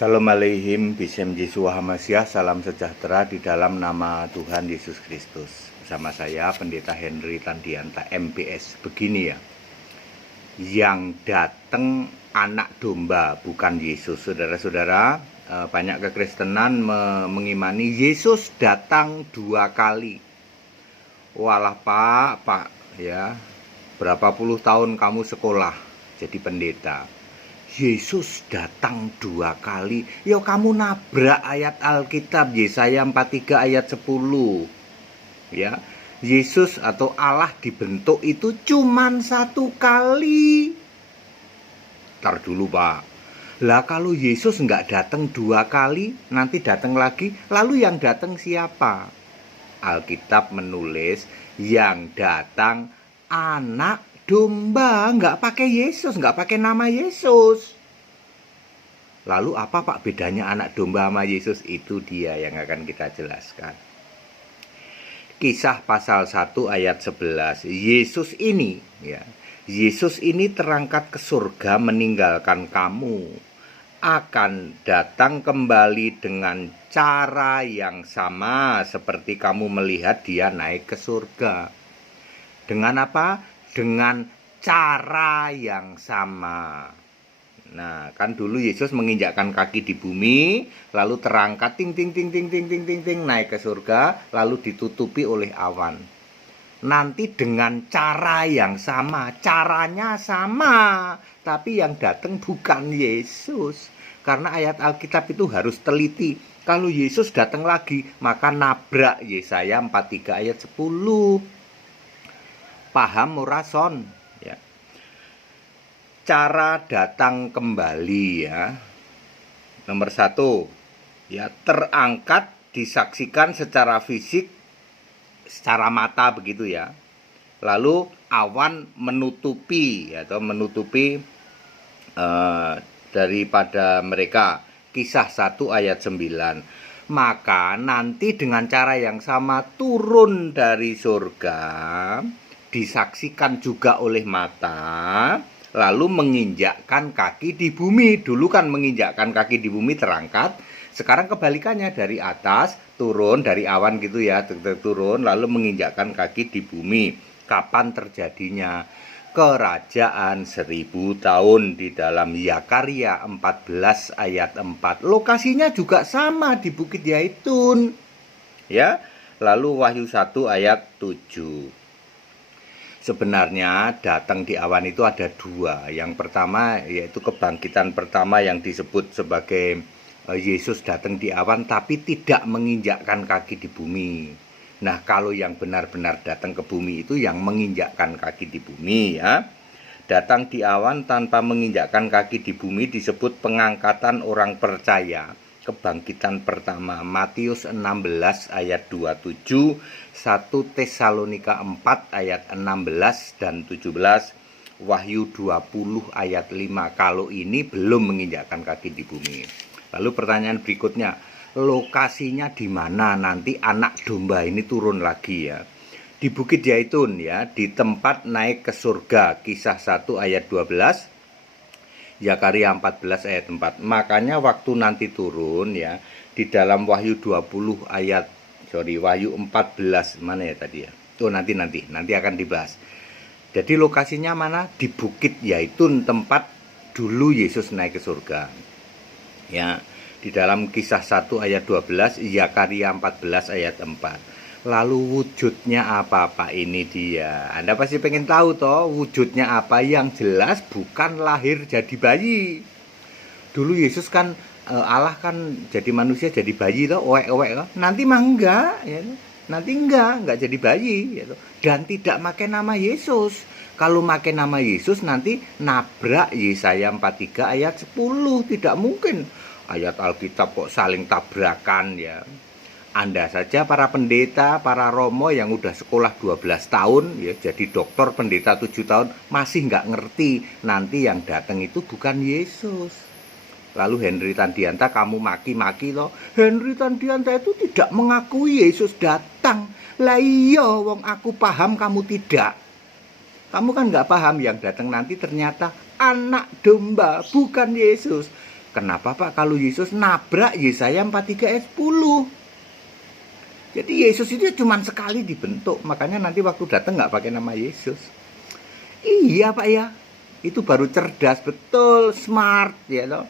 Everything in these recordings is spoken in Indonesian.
Salam aleihim, Bismillah Yeshua Hamasyah, salam sejahtera di dalam nama Tuhan Yesus Kristus. Bersama saya, Pendeta Henry Tandianta, MPS. Begini ya, yang datang anak domba, bukan Yesus. Saudara-saudara, banyak kekristenan mengimani Yesus datang 2 kali. Walah pak, ya, berapa puluh tahun kamu sekolah jadi pendeta, Yesus datang 2 kali. Ya kamu nabrak ayat Alkitab Yesaya 43 ayat 10. Ya, Yesus atau Allah dibentuk itu cuman 1 kali. Ntar dulu pak. Lah kalau Yesus nggak datang 2 kali, nanti datang lagi, lalu yang datang siapa? Alkitab menulis yang datang anak domba, nggak pakai Yesus, nggak pakai nama Yesus. Lalu apa pak bedanya anak domba sama Yesus? Itu dia yang akan kita jelaskan. Kisah pasal 1 ayat 11. Yesus ini terangkat ke surga meninggalkan kamu, akan datang kembali dengan cara yang sama seperti kamu melihat dia naik ke surga. Dengan apa? Dengan cara yang sama. Nah, kan dulu Yesus menginjakkan kaki di bumi, lalu terangkat ting naik ke surga, lalu ditutupi oleh awan. Nanti dengan cara yang sama, caranya sama, tapi yang datang bukan Yesus. Karena ayat Alkitab itu harus teliti. Kalau Yesus datang lagi, maka nabrak Yesaya 43 ayat 10. Paham murason ya. Cara datang kembali ya. Nomor 1 ya, terangkat disaksikan secara fisik, secara mata begitu ya. Lalu awan menutupi daripada mereka. Kisah 1 ayat 9. Maka nanti dengan cara yang sama turun dari surga, disaksikan juga oleh mata, lalu menginjakkan kaki di bumi. Dulu kan menginjakkan kaki di bumi terangkat, sekarang kebalikannya, dari atas turun, dari awan gitu ya, turun lalu menginjakkan kaki di bumi. Kapan terjadinya? Kerajaan 1000 tahun di dalam Zakaria 14 ayat 4. Lokasinya juga sama di Bukit Zaitun. Ya. Lalu Wahyu 1 ayat 7. Sebenarnya datang di awan itu ada 2. Yang pertama yaitu kebangkitan pertama yang disebut sebagai Yesus datang di awan tapi tidak menginjakkan kaki di bumi. Nah, kalau yang benar-benar datang ke bumi itu yang menginjakkan kaki di bumi ya. Datang di awan tanpa menginjakkan kaki di bumi disebut pengangkatan orang percaya. Kebangkitan pertama, Matius 16 ayat 27, 1 Tesalonika 4 ayat 16 dan 17, Wahyu 20 ayat 5. Kalau ini belum menginjakkan kaki di bumi. Lalu pertanyaan berikutnya, lokasinya di mana nanti anak domba ini turun lagi ya? Di Bukit Zaitun ya, di tempat naik ke surga. Kisah 1 ayat 12. Zakaria 14 ayat 4. Makanya waktu nanti turun ya, di dalam Wahyu 14 mana ya tadi ya? Oh, nanti akan dibahas. Jadi lokasinya mana? Di Bukit Zaitun, tempat dulu Yesus naik ke surga. Ya, di dalam Kisah 1 ayat 12, Zakaria 14 ayat 4. Lalu wujudnya apa Pak? Ini dia. Anda pasti pengen tahu toh wujudnya apa. Yang jelas bukan lahir jadi bayi. Dulu Yesus kan Allah kan jadi manusia jadi bayi toh, owek toh. Nanti mah enggak ya. Nanti enggak jadi bayi ya toh. Dan tidak pakai nama Yesus. Kalau pakai nama Yesus nanti nabrak Yesaya 43 ayat 10. Tidak mungkin ayat Alkitab kok saling tabrakan ya. Anda saja para pendeta, para romo yang udah sekolah 12 tahun ya, jadi dokter pendeta 7 tahun masih nggak ngerti nanti yang datang itu bukan Yesus. Lalu Henry Tandianta kamu maki-maki loh. Henry Tandianta itu tidak mengakui Yesus datang. Lah iya wong aku paham kamu tidak. Kamu kan nggak paham yang datang nanti ternyata anak domba bukan Yesus. Kenapa Pak? Kalau Yesus nabrak Yesaya 43 ayat 10. Jadi Yesus itu cuma sekali dibentuk. Makanya nanti waktu datang nggak pakai nama Yesus. Iya Pak ya. Itu baru cerdas, betul, smart ya loh.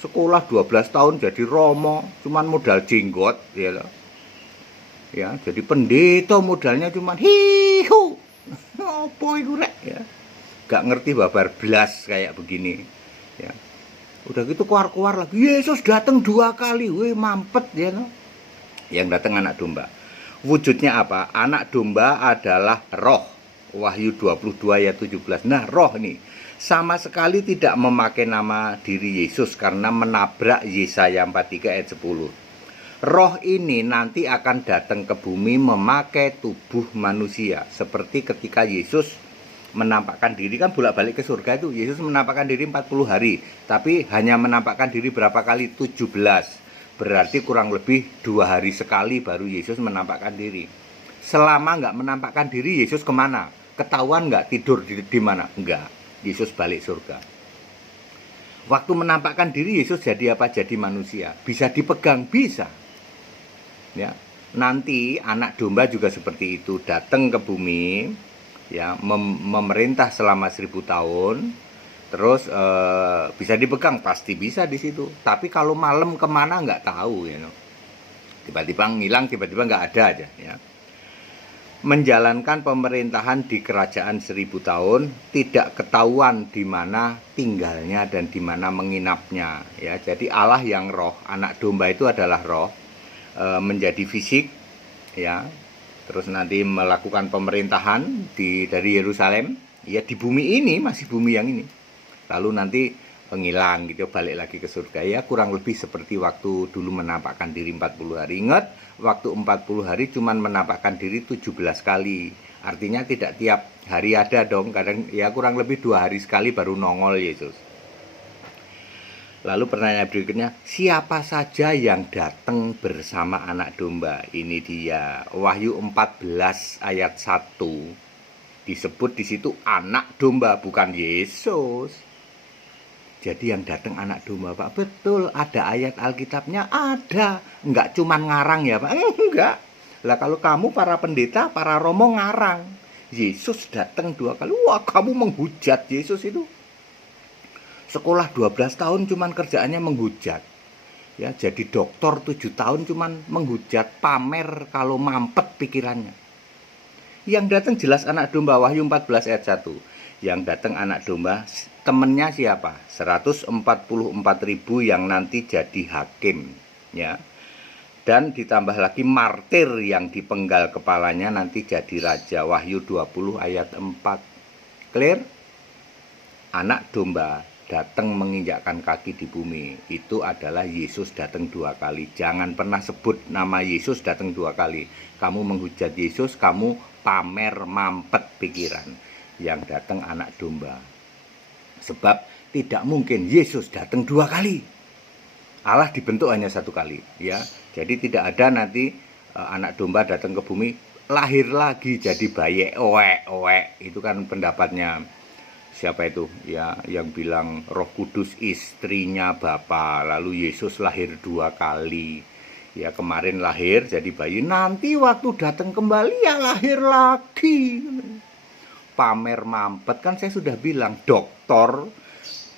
Sekolah 12 tahun jadi romo, cuman modal jenggot ya loh. Ya, jadi pendeta modalnya cuman hihu. Apa iku rek ya. Gak ngerti babar blas kayak begini. Ya. Udah gitu keluar-keluar lagi. Yesus datang 2 kali. Weh, mampet ya loh. Yang datang anak domba. Wujudnya apa? Anak domba adalah roh. Wahyu 22 ayat 17. Nah, roh nih sama sekali tidak memakai nama diri Yesus karena menabrak Yesaya 43 ayat 10. Roh ini nanti akan datang ke bumi memakai tubuh manusia. Seperti ketika Yesus menampakkan diri, kan bolak-balik ke surga itu. Yesus menampakkan diri 40 hari. Tapi hanya menampakkan diri berapa kali? 17. Berarti kurang lebih 2 hari sekali baru Yesus menampakkan diri. Selama nggak menampakkan diri, Yesus kemana? Ketahuan nggak tidur di mana? Enggak. Yesus balik surga. Waktu menampakkan diri, Yesus jadi apa? Jadi manusia. Bisa dipegang? Bisa. Ya, nanti anak domba juga seperti itu, datang ke bumi, ya, memerintah selama 1000 tahun, terus bisa dipegang, pasti bisa di situ. Tapi kalau malam kemana nggak tahu, ya, tiba-tiba ngilang, tiba-tiba nggak ada aja, ya. Menjalankan pemerintahan di kerajaan 1000 tahun, tidak ketahuan di mana tinggalnya dan di mana menginapnya, ya. Jadi Allah yang roh, anak domba itu adalah roh. Menjadi fisik, ya, terus nanti melakukan pemerintahan dari Yerusalem, ya, di bumi ini, masih bumi yang ini, lalu nanti ngilang gitu, balik lagi ke surga, ya, kurang lebih seperti waktu dulu menampakkan diri 40 hari. Ingat, waktu 40 hari cuman menampakkan diri 17 kali, artinya tidak tiap hari ada dong, kadang ya kurang lebih 2 hari sekali baru nongol Yesus. Lalu pertanyaan berikutnya, siapa saja yang datang bersama anak domba? Ini dia, Wahyu 14 ayat 1. Disebut di situ anak domba, bukan Yesus. Jadi yang datang anak domba, Pak. Betul, ada ayat Alkitabnya, ada. Enggak cuman ngarang ya, Pak. Enggak. Lah kalau kamu para pendeta, para romo ngarang. Yesus datang 2 kali. Wah, kamu menghujat Yesus itu. Sekolah 12 tahun cuman kerjaannya menghujat. Ya, jadi doktor 7 tahun cuman menghujat, pamer kalau mampet pikirannya. Yang datang jelas anak domba, Wahyu 14 ayat 1. Yang datang anak domba, temennya siapa? 144.000 yang nanti jadi hakim, ya. Dan ditambah lagi martir yang dipenggal kepalanya nanti jadi raja, Wahyu 20 ayat 4. Clear? Anak domba datang menginjakkan kaki di bumi, itu adalah Yesus datang 2 kali. Jangan pernah sebut nama Yesus datang 2 kali. Kamu menghujat Yesus, kamu pamer mampet pikiran. Yang datang anak domba. Sebab tidak mungkin Yesus datang 2 kali. Allah dibentuk hanya 1 kali, ya. Jadi tidak ada nanti anak domba datang ke bumi lahir lagi jadi bayi oek. Itu kan pendapatnya siapa itu, ya, yang bilang Roh Kudus istrinya Bapa, lalu Yesus lahir 2 kali, ya, kemarin lahir jadi bayi, nanti waktu datang kembali ya lahir lagi. Pamer mampet, kan saya sudah bilang, dokter,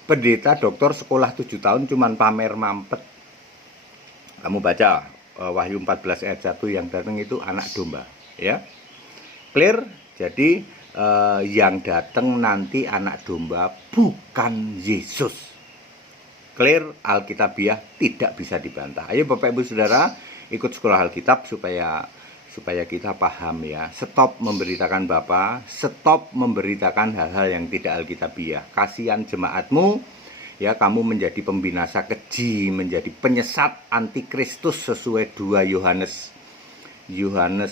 pendeta dokter sekolah 7 tahun cuman pamer mampet. Kamu baca Wahyu 14 ayat 1, yang datang itu anak domba, ya. Clear? Jadi yang datang nanti anak domba bukan Yesus. Clear? Alkitabiah tidak bisa dibantah. Ayo Bapak Ibu Saudara, ikut sekolah Alkitab supaya kita paham, ya. Stop memberitakan Bapak, stop memberitakan hal-hal yang tidak Alkitabiah. Kasihan jemaatmu, ya, kamu menjadi pembinasa keji, menjadi penyesat antikristus sesuai 2 Yohanes 1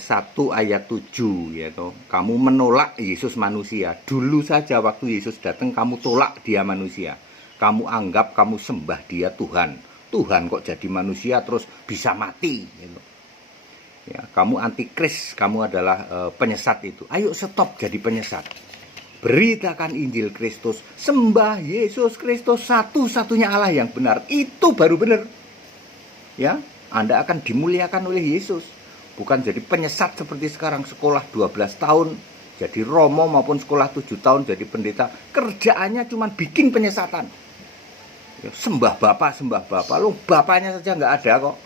ayat 7, ya toh. Kamu menolak Yesus manusia. Dulu saja waktu Yesus datang kamu tolak dia manusia. Kamu anggap kamu sembah dia Tuhan. Tuhan kok jadi manusia terus bisa mati, gitu. Ya, kamu antikris, kamu adalah penyesat itu. Ayo stop jadi penyesat. beritakan Injil Kristus, sembah Yesus Kristus, satu-satunya Allah yang benar. Itu baru benar. Ya, Anda akan dimuliakan oleh Yesus. Bukan jadi penyesat seperti sekarang, sekolah 12 tahun, jadi romo maupun sekolah 7 tahun jadi pendeta. Kerjaannya cuma bikin penyesatan. Ya, sembah Bapak. Loh, Bapaknya saja nggak ada kok.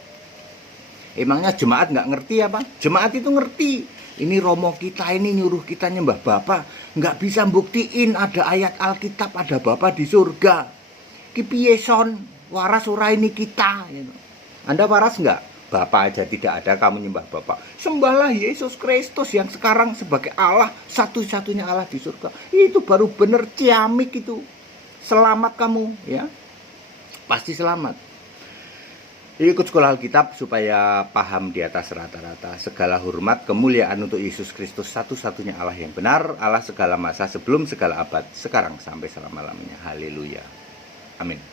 Emangnya jemaat nggak ngerti apa? Jemaat itu ngerti. Ini romo kita ini nyuruh kita nyembah Bapa. Nggak bisa buktiin ada ayat Alkitab ada Bapa di surga. Ki piye son, waras ora ini kita. Anda waras nggak? Bapa aja tidak ada, kamu nyembah Bapa. Sembahlah Yesus Kristus yang sekarang sebagai Allah, satu-satunya Allah di surga. Itu baru bener ciamik itu. Selamat kamu, ya. Pasti selamat. Ikut sekolah Alkitab supaya paham di atas rata-rata. Segala hormat, kemuliaan untuk Yesus Kristus, satu-satunya Allah yang benar, Allah segala masa, sebelum segala abad, sekarang sampai selama-lamanya. Haleluya. Amin.